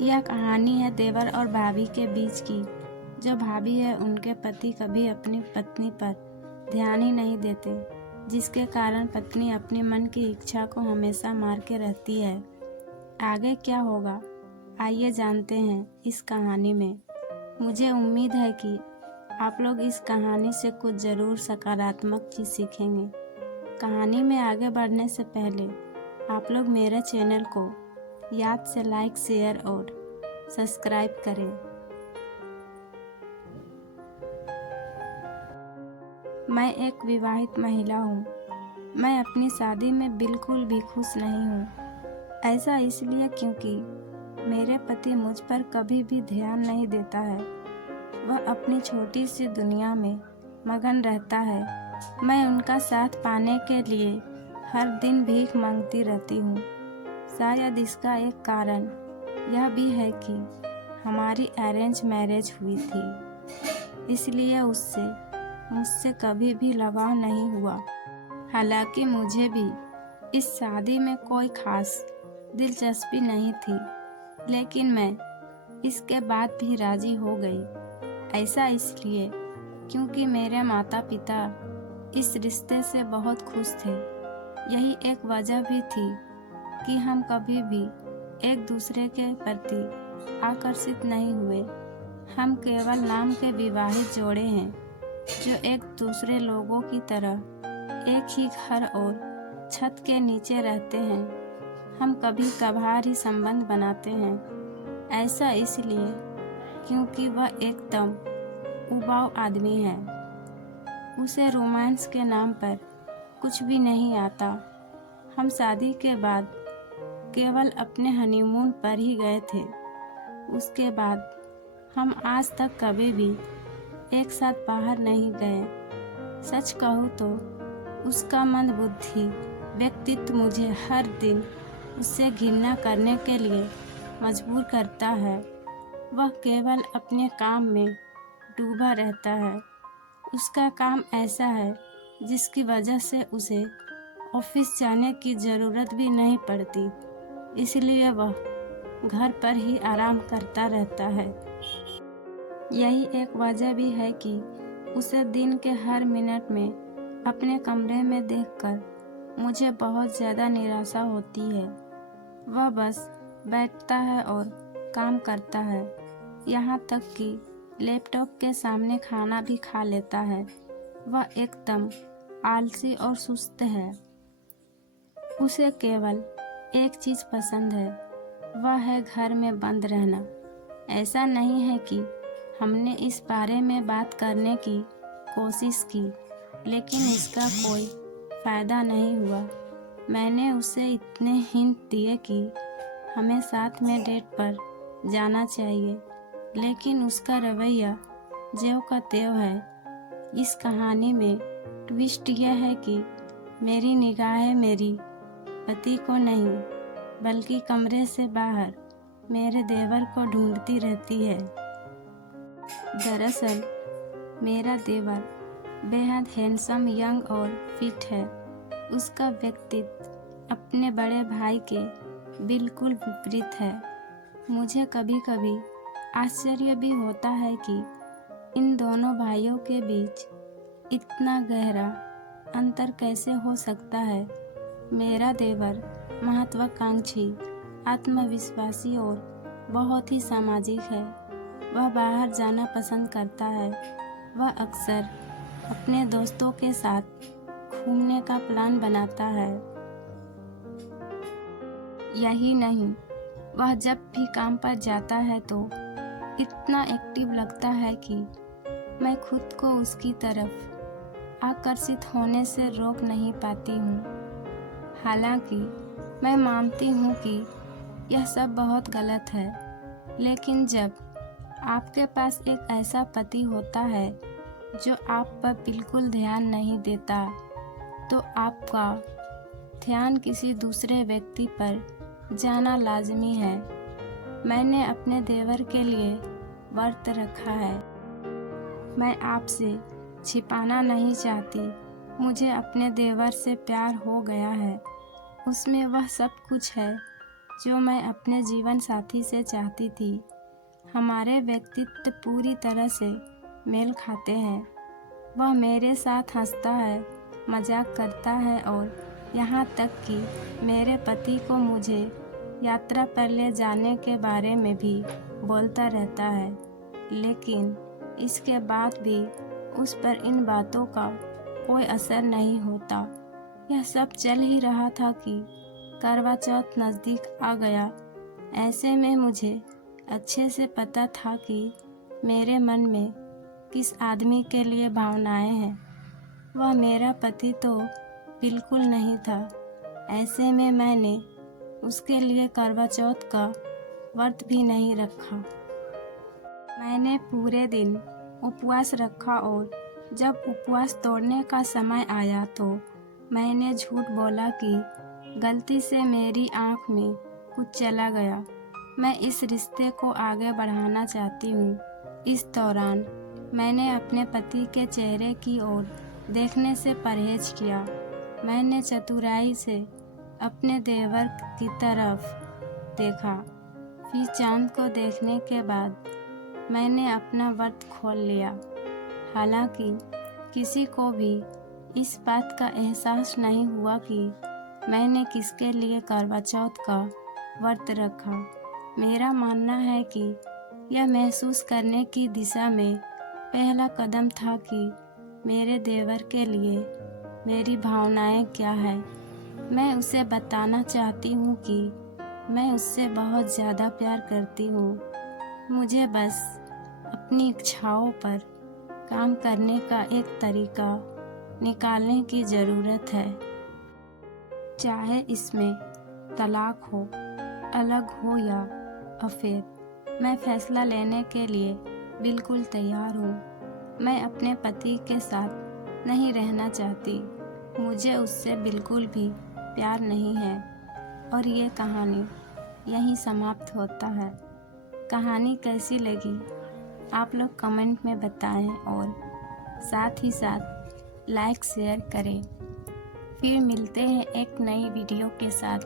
यह कहानी है देवर और भाभी के बीच की। जो भाभी है उनके पति कभी अपनी पत्नी पर ध्यान ही नहीं देते, जिसके कारण पत्नी अपनी मन की इच्छा को हमेशा मार के रहती है। आगे क्या होगा आइए जानते हैं इस कहानी में। मुझे उम्मीद है कि आप लोग इस कहानी से कुछ ज़रूर सकारात्मक चीज़ सीखेंगे। कहानी में आगे बढ़ने से पहले आप लोग मेरे चैनल को याद से लाइक, शेयर और सब्सक्राइब करें। मैं एक विवाहित महिला हूँ। मैं अपनी शादी में बिल्कुल भी खुश नहीं हूँ। ऐसा इसलिए क्योंकि मेरे पति मुझ पर कभी भी ध्यान नहीं देता है। वह अपनी छोटी सी दुनिया में मगन रहता है। मैं उनका साथ पाने के लिए हर दिन भीख मांगती रहती हूँ। शायद इसका एक कारण यह भी है कि हमारी अरेंज मैरिज हुई थी, इसलिए उससे मुझसे कभी भी लगाव नहीं हुआ। हालांकि मुझे भी इस शादी में कोई खास दिलचस्पी नहीं थी, लेकिन मैं इसके बाद भी राजी हो गई। ऐसा इसलिए क्योंकि मेरे माता पिता इस रिश्ते से बहुत खुश थे। यही एक वजह भी थी कि हम कभी भी एक दूसरे के प्रति आकर्षित नहीं हुए। हम केवल नाम के विवाहित जोड़े हैं जो एक दूसरे लोगों की तरह एक ही घर और छत के नीचे रहते हैं। हम कभी कभार ही संबंध बनाते हैं। ऐसा इसलिए क्योंकि वह एकदम उबाऊ आदमी है। उसे रोमांस के नाम पर कुछ भी नहीं आता। हम शादी के बाद केवल अपने हनीमून पर ही गए थे। उसके बाद हम आज तक कभी भी एक साथ बाहर नहीं गए। सच कहूँ तो उसका मंदबुद्धि व्यक्तित्व मुझे हर दिन उससे घृणा करने के लिए मजबूर करता है। वह केवल अपने काम में डूबा रहता है। उसका काम ऐसा है जिसकी वजह से उसे ऑफिस जाने की ज़रूरत भी नहीं पड़ती, इसलिए वह घर पर ही आराम करता रहता है। यही एक वजह भी है कि उसे दिन के हर मिनट में अपने कमरे में देखकर मुझे बहुत ज़्यादा निराशा होती है। वह बस बैठता है और काम करता है, यहाँ तक कि लैपटॉप के सामने खाना भी खा लेता है। वह एकदम आलसी और सुस्त है। उसे केवल एक चीज़ पसंद है, वह है घर में बंद रहना। ऐसा नहीं है कि हमने इस बारे में बात करने की कोशिश की, लेकिन इसका कोई फ़ायदा नहीं हुआ। मैंने उसे इतने हिंट दिए कि हमें साथ में डेट पर जाना चाहिए, लेकिन उसका रवैया ज्यों का त्यों है। इस कहानी में ट्विस्ट यह है कि मेरी निगाहें मेरी पति को नहीं बल्कि कमरे से बाहर मेरे देवर को ढूंढती रहती है। दरअसल मेरा देवर बेहद हैंडसम, यंग और फिट है। उसका व्यक्तित्व अपने बड़े भाई के बिल्कुल विपरीत है। मुझे कभी कभी आश्चर्य भी होता है कि इन दोनों भाइयों के बीच इतना गहरा अंतर कैसे हो सकता है। मेरा देवर महत्वाकांक्षी, आत्मविश्वासी और बहुत ही सामाजिक है। वह बाहर जाना पसंद करता है। वह अक्सर अपने दोस्तों के साथ घूमने का प्लान बनाता है। यही नहीं, वह जब भी काम पर जाता है तो इतना एक्टिव लगता है कि मैं खुद को उसकी तरफ आकर्षित होने से रोक नहीं पाती हूँ। हालांकि मैं मानती हूँ कि यह सब बहुत गलत है, लेकिन जब आपके पास एक ऐसा पति होता है जो आप पर बिल्कुल ध्यान नहीं देता, तो आपका ध्यान किसी दूसरे व्यक्ति पर जाना लाजमी है। मैंने अपने देवर के लिए व्रत रखा है। मैं आपसे छिपाना नहीं चाहती, मुझे अपने देवर से प्यार हो गया है। उसमें वह सब कुछ है जो मैं अपने जीवन साथी से चाहती थी। हमारे व्यक्तित्व पूरी तरह से मेल खाते हैं। वह मेरे साथ हंसता है, मजाक करता है और यहाँ तक कि मेरे पति को मुझे यात्रा पर ले जाने के बारे में भी बोलता रहता है। लेकिन इसके बाद भी उस पर इन बातों का कोई असर नहीं होता। यह सब चल ही रहा था कि करवा चौथ नज़दीक आ गया। ऐसे में मुझे अच्छे से पता था कि मेरे मन में किस आदमी के लिए भावनाएं हैं। वह मेरा पति तो बिल्कुल नहीं था। ऐसे में मैंने उसके लिए करवा चौथ का व्रत भी नहीं रखा। मैंने पूरे दिन उपवास रखा और जब उपवास तोड़ने का समय आया तो मैंने झूठ बोला कि गलती से मेरी आँख में कुछ चला गया। मैं इस रिश्ते को आगे बढ़ाना चाहती हूँ। इस दौरान मैंने अपने पति के चेहरे की ओर देखने से परहेज किया। मैंने चतुराई से अपने देवर की तरफ देखा। फिर चांद को देखने के बाद मैंने अपना व्रत खोल लिया। हालांकि किसी को भी इस बात का एहसास नहीं हुआ कि मैंने किसके लिए करवा चौथ का व्रत रखा। मेरा मानना है कि यह महसूस करने की दिशा में पहला कदम था कि मेरे देवर के लिए मेरी भावनाएं क्या है। मैं उसे बताना चाहती हूँ कि मैं उससे बहुत ज़्यादा प्यार करती हूँ। मुझे बस अपनी इच्छाओं पर काम करने का एक तरीका निकालने की ज़रूरत है। चाहे इसमें तलाक हो, अलग हो या अफेयर, मैं फैसला लेने के लिए बिल्कुल तैयार हूँ। मैं अपने पति के साथ नहीं रहना चाहती। मुझे उससे बिल्कुल भी प्यार नहीं है। और ये कहानी यहीं समाप्त होता है। कहानी कैसी लगी आप लोग कमेंट में बताएं और साथ ही साथ लाइक शेयर करें। फिर मिलते हैं एक नई वीडियो के साथ।